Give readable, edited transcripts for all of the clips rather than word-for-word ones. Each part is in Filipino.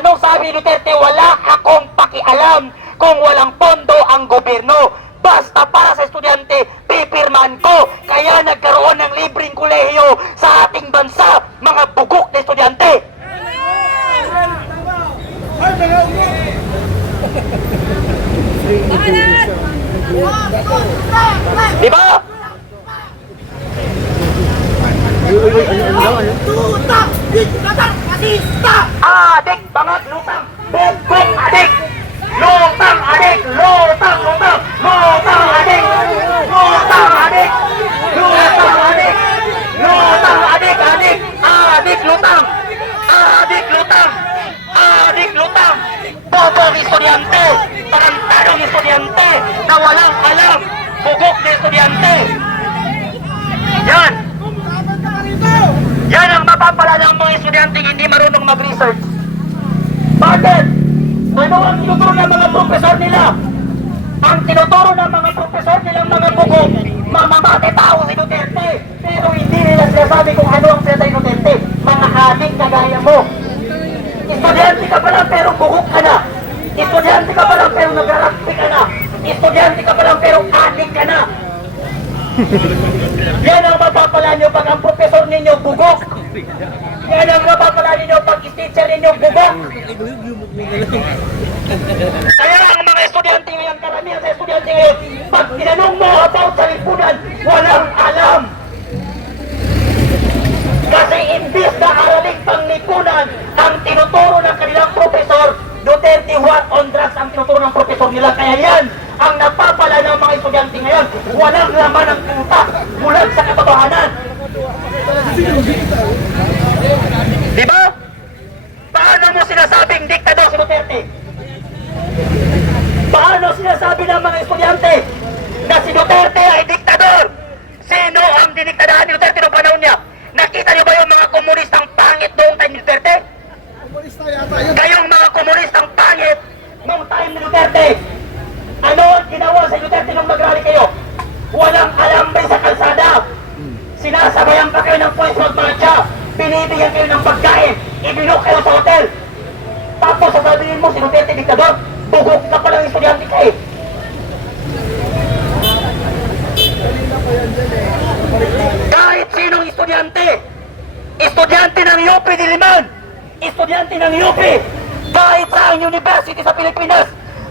Anong sabi ni Duterte? Wala akong pakialam kung walang pondo ang gobyerno. Basta para sa estudyante, pipirmahan ko. Kaya nagkaroon ng libreng kolehiyo sa ating bansa, mga bugok na estudyante. Diba? Tutang! Diktator! Kasista! Adik banget lutang, bugok adik, lutang adik, lutang lutang, lutang adik, lutang adik, lutang adik, lutang adik adik, adik lutang, adik lutang, adik lutang, bobong estudyante, tarantadong estudyante na walang alam, bugok na estudyante. Yan. Yan ang mapapala ng mga estudyanteng hindi marunong mag-research. Bakit? Ano ang tinuturo ng mga profesor nila? Ang tinuturo ng mga profesor nilang mga bugok, mamamate tao si Duterte. Pero hindi nila sinasabi kung ano ang sinasabi ni Duterte. Mga adik kagaya mo. Estudyante ka pa lang pero bugok ka na. Estudyante ka pa lang pero nag-rugby ka na. Estudyante ka pa lang pero adik ka na. Yan ang mapapala nyo pag ang profesor ninyo bugok. Yan ang mapapala ninyo pag teacher ninyo bugok. Kaya ang mga estudyante ngayon, karamihan sa estudyante ngayon, pag tinanong mo about sa lipunan, walang alam. Kasi imbis na araling panglipunan ang tinuturo ng kanilang profesor, Duterte war on drugs ang tinuturo ng profesor nila. Kaya yan ang napapala ng mga estudyante ngayon. Walang laman ng utak, bulag sa katotohanan. Diba? Paano mo sinasabing diktador si Duterte? Paano sinasabi ng mga estudyante na si Duterte ay diktador? Sino ang diniktadahan ni Duterte noong panahon niya? Nakita niyo ba yung mga komunistang pangit noong time ni Duterte? Kayong mga komunistang pangit noong time ni Duterte, ano ang ginawa sa Duterte nung mag-rally kayo? Walang alambre sa kalsada. Sinasabayan pa kayo ng pulis magmarcha. Binibigyan kayo ng pagkain. Ibinok kayo sa hotel. Tapos sasabihin mo si Duterte diktador, bugok ka palang estudyante ka eh. Kahit sinong estudyante, estudyante ng UP Diliman, estudyante ng UP, kahit saang university sa Pilipinas,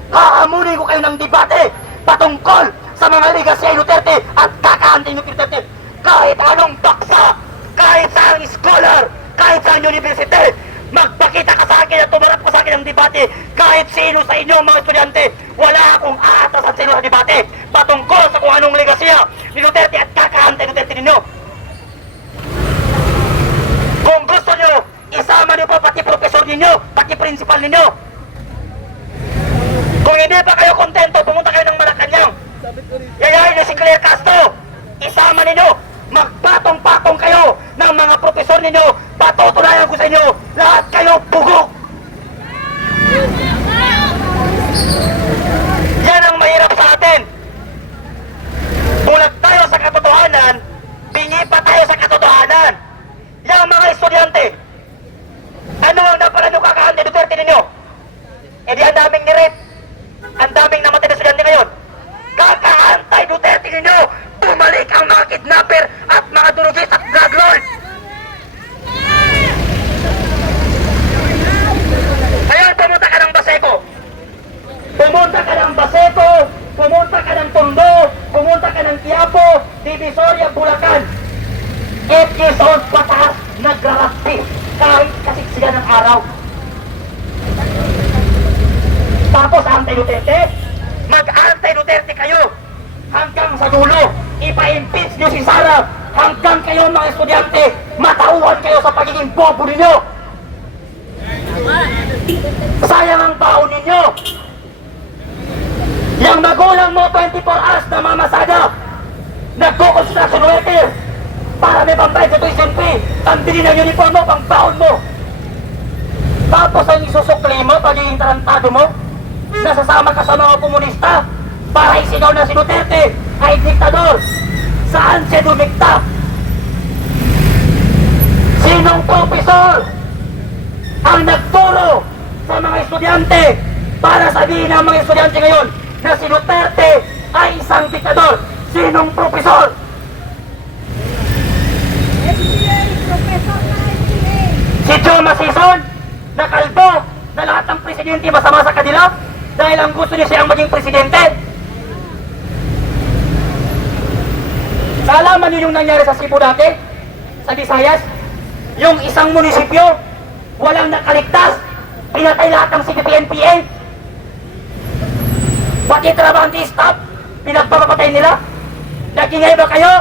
hahamunin ko kayo ng debate patungkol sa mga legacy ni Duterte at kakaantin ni Duterte. Kahit anong baksa, kahit saang scholar, kahit saang university, magpakita ka sa akin at tumarap ka sa akin ng debate. Kahit sino sa inyo mga estudyante, wala akong aatasan sa inyo sa debate patungkol sa kung anong legasya ni Duterte at kakaantin ni Duterte ninyo. Kung gusto nyo, isama nyo pa pati profesor ninyo, pati principal ninyo. Kung hindi pa kayo kontento, pumunta kayo ng Malacanang. Yayain na si Claire Castro. Isama ninyo, magpatong-patong kayo ng mga profesor ninyo. Patutunayan ko sa inyo, lahat kayo bugok. Yan ang mahirap sa atin. Bulag tayo sa katotohanan, bingi pa tayo sa katotohanan. Yang mga estudyante, ano ang napala nyo kakaante Duterte ninyo? E di ang daming nirip, ang daming namatay na estudyante ngayon. Kakaantay Duterte ninyo, bumalik ang mga kidnapper at mga durugis at drug lord. Ngayon pumunta ka ng Baseco, pumunta ka ng Baseco, pumunta ka ng Tondo, pumunta ka ng Quiapo, Divisoria, Bulacan. 8 years old pataas, nagrarapti kahit kasiksigan ng araw. Tapos anti-Duterte, mag-anti-Duterte kayo hanggang sa dulo. Ipa-impeach nyo si Sara hanggang kayo mga estudyante matauhan kayo sa pagiging bobo ninyo. Sayang ang baon ninyo. Yang magulang mo 24 hours na mamasada, nagko-construction worker para may pambayad sa tuition fee, pambili ng uniform mo, pang baon mo. Tapos ang isusukli mo, pagiging tarantado mo, nasasama ka sa mga komunista para isigaw na si Duterte ay diktador. Saan siya dumikta? Sinong profesor ang nagturo estudyante para sabihin ng mga estudyante ngayon na si Duterte ay isang diktador. Sinong profesor? FCA, professor na FCA. Si Joe Masison, na kalbo, na lahat ng presidente masama sa kanila dahil ang gusto niya siyang maging presidente. Nalaman niyo yung nangyari sa Cebu dati? Sa Visayas? Yung isang munisipyo, walang nakaligtas, pinatay lahat ng CPP-NPA. Pati trabahante staff, pinagpapatay nila. Nagingay ba kayo?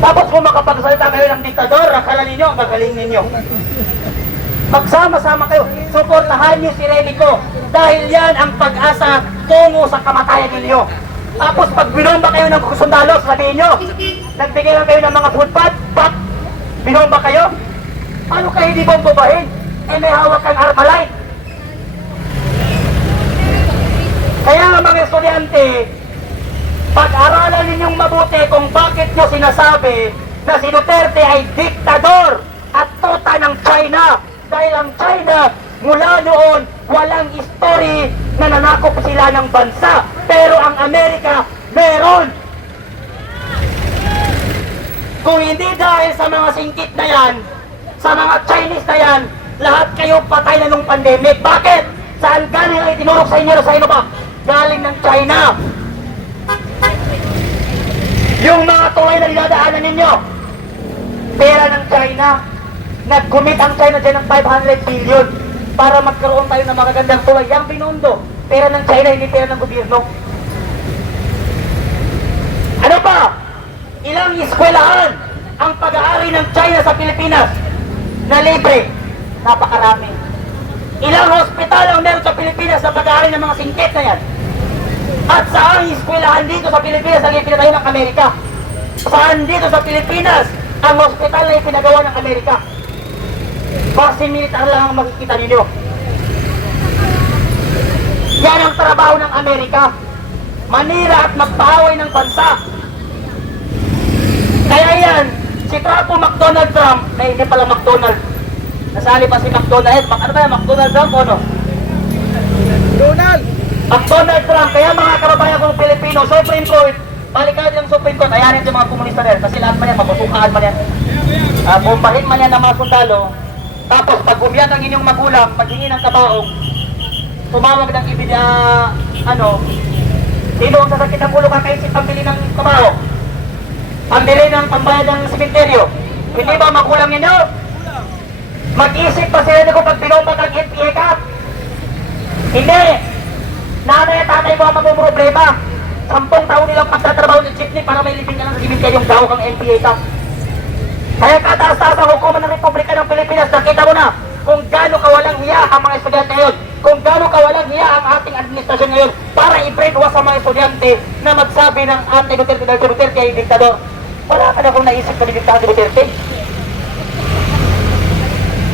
Tapos kung makapagsalita kayo ng diktador, akala ninyo, ang gagaling ninyo. Magsama-sama kayo. Suportahan niyo si Renico dahil yan ang pag-asa tungo sa kamatayan ninyo. Tapos pag binomba kayo ng sundalo, sabihin nyo, nagbigay lang kayo ng mga food pack, binomba kayo. Paano kayo hindi bombobahin? Eh may hawak kang Armalite. Kaya nga mga estudyante, pag-aralan ninyong mabuti kung bakit nyo sinasabi na si Duterte ay diktador at tuta ng China. Dahil ang China, mula noon, walang history na nanakop sila ng bansa. Pero ang Amerika, meron. Kung hindi dahil sa mga singkit na yan, sa mga Chinese na yan, lahat kayo patay na nung pandemic. Bakit? Saan galing ang itinulog sa inyo? Sa inyo ba? Galing ng China. Yung mga tulay na dinadaanan ninyo, pera ng China. Nag-commit ang China dyan ng 500 billion para magkaroon tayo ng magagandang tulay. Yang binondo, pera ng China, hindi pera ng gobyerno. Ano pa? Ilang eskwelahan ang pag-aari ng China sa Pilipinas na libre? Napakarami. Ilang hospital ang meron sa Pilipinas sa pag-aari ng mga singkit na yan? At saan eskwelahan dito sa Pilipinas ang ipinatayo ng Amerika? Saan dito sa Pilipinas ang hospital na ipinagawa ng Amerika? Base militar lang ang makikita ninyo. Yan ang trabaho ng Amerika. Manira at magpaaway ng bansa. Kaya yan, si Trapo McDonald Trump, na hindi pala McDonald. Nasali pa si McDonald. Ano ba yan? McDonald Trump o no? Donald! McDonald Trump. Kaya mga kababayan kong Pilipino, Supreme Court, balikan ng Supreme Court, ayanin yung mga komunista rin. Kasi lahat man yan, mapusukaan man yan. Bombahin man yan ng mga sundalo. Tapos pag bumiyak ang inyong magulang, paghingi ng kabaong, tumawag ng ibig, sino ang sasakit ng ulo kakaisip pambili ng kabaong? Pambili ng pambayad ng sementeryo. Hindi ba magulang ninyo? Mag-isip pa sila nyo kung pag binomba kang NPA ka? Hindi! Nanay at tatay mo ang magpuproblema. 10 taon nilang pagtatrabaho ng jeepney para may libing ka lang sa sementeryo yung daw kang NPA ka. Kaya kataas-taas ang hukuman ng Republika ng Pilipinas, nakita mo na kung gaano kawalang hiya ang mga estudyante ngayon, kung gaano kawalang hiya ang ating administrasyon ngayon para i-brainwash sa mga estudyante na magsabi ng anti-Duterte dahil si Duterte ay diktador. Wala ka na kung naisip na diktador si Duterte.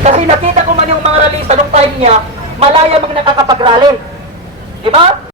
Kasi nakita ko man yung mga rallies sa nung time niya, malaya mag nakakapag-rally. Diba?